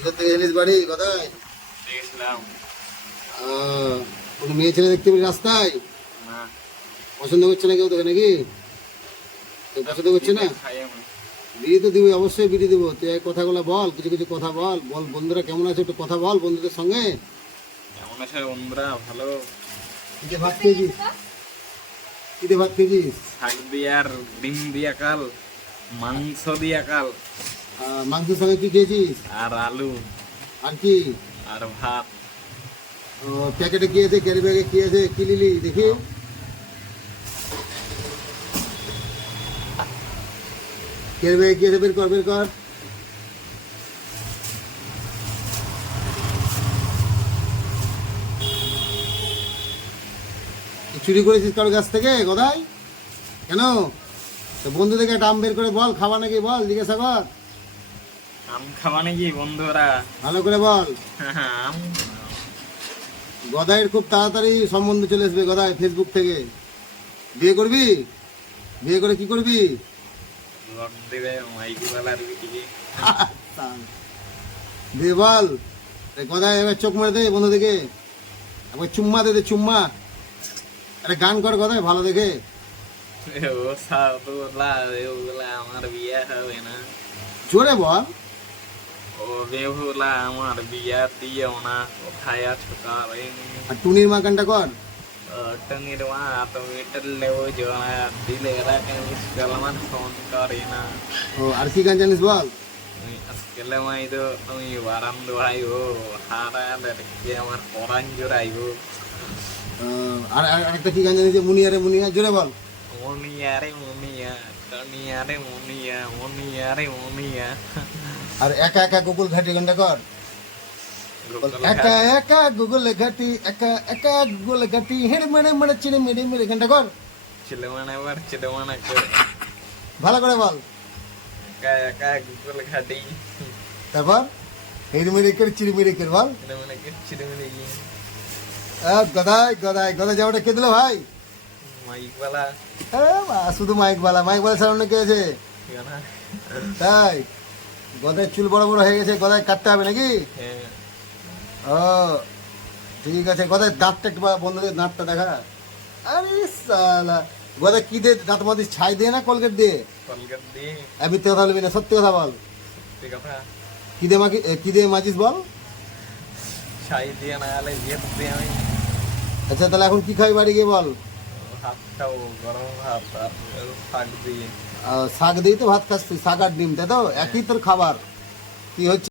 কোথা থেকে এলিস বাড়ি কোথায়? দেখছিলাম কোনো মেয়ে ছেলে দেখতে পেলি রাস্তায়? না পছন্দ করছে না কেউ তোকে নাকি? কেউ পছন্দ করছে না? খাই আমি। বিড়ি তো দিবি, অবশ্যই বিড়ি দেবো। তুই এই কথাগুলো বল, কিছু কিছু কথা বল। বল বন্ধুরা কেমন আছে একটু কথা বল বন্ধুদের সঙ্গে। কেমন আছে বন্ধুরা? ভালো। কি দিয়ে ভাত খেয়েছিস? কি দিয়ে ভাত খেয়েছিস? শাক দিয়ে আর ডিম দিয়ে কাল, মাংস দিয়ে কাল, মাংসের সঙ্গে কি খেয়েছিস? আর আলু, আর কি? আর ভাত। প্যাকেটে কি আছে, ক্যারি ব্যাগে কি আছে, কি নিলি দেখি। ক্যারি ব্যাগে কি আছে বের কর, বের কর। চুরি করেছিস কারোর কাছ থেকে কোথায়? কেন? তো বন্ধু থেকে একটা আম বের করে বল, খাবা নাকি বল, জিজ্ঞাসা কর। আম খাওয়া নাকি বন্ধুরা? ভালো করে বল। আম গদাইয়ের খুব তাড়াতাড়ি সম্বন্ধ চলে আসবে গদাই ফেসবুক থেকে। বিয়ে করবি? বিয়ে করে কি করবি? লক দেবে মাইকিওয়ালার বিটিকে। দে বল। গদাই এবার চোখ মেরে দে বন্ধু দেখে, একবার চুম্মা দে, দে চুম্মা। আরে গান কর গদাই ভালো দেখে। ও সাউলা ওগুলা আমার বিয়ে হবে না। জোরে বল। ও বেহুলা আমার বিয়া দিও না, কোথায় আছো কারেন? আর টুনির মা গানটা কর। টনির মা তুমি টেলেও জোড়া দিলে রাখে মিসকাল আমার ফোন করে না। ও আর কি গান জানিস বল। তুমি আজকাল মাইদো তুমি বারাম দোড়াইবো, হারালে রেখে আমার পরাণ জোড়াইবো। আর আরেকটা কি গান জানিস যে মুনিয়া রে মুনিয়া, জোরে বল। মনিয়া রে মনিয়া, টনিয়া রে মনিয়া, মনিয়া রে মনিয়া। আর একা একা গুগল ঘাটি গানটা কর। একা একা গুগল ঘাটি, একা একা গুগল ঘাটি, হেড়ে মেড়ে মেড়ে চিড়ে মেড়ে মেড়ে গানটা কর। ছেলে মানে আবার ছেলে মানে করে ভালো করে বল। একা একা গুগল ঘাটি, তারপর হেড়ে মেড়ে করে চিড়ে মেড়ে কর বল। ছেলে মানে ছেলে মানে গদাই গদাই গদাই যাওয়াটা কে দিল ভাই? মাইকওয়ালা শুধু মাইক বালা, মাইক বালা ছাড়ানো কে আছে? তাই গদাই চুল বড় বড় হয়ে গেছে, গদাই কাটতে হবে নাকি? হ্যাঁ ও ঠিক আছে। গদাই দাঁতটা একটু বন্ধুদের দাঁতটা দেখা। আরে সালা গদাই কি দিয়ে দাঁত মাতিস, ছাই দিয়ে না কলগেট দিয়ে? কলকাতা দিয়ে। মিথ্যে কথা বলবি না, সত্যি কথা বল। সত্যি কথা। কি দিয়ে মাখি, কি দিয়ে মাজিস বল। ছাই দিয়ে না হলে জেত দিয়ে আমি আচ্ছা তাহলে এখন কি খাই বাড়ি গিয়ে বল। ভাত খাবো, গরম ভাত আর শাক দিয়ে। শাক দিয়েই তো ভাত খাস তুই, শাক আর ডিম, তাই তো একই তোর খাবার। কি হচ্ছে?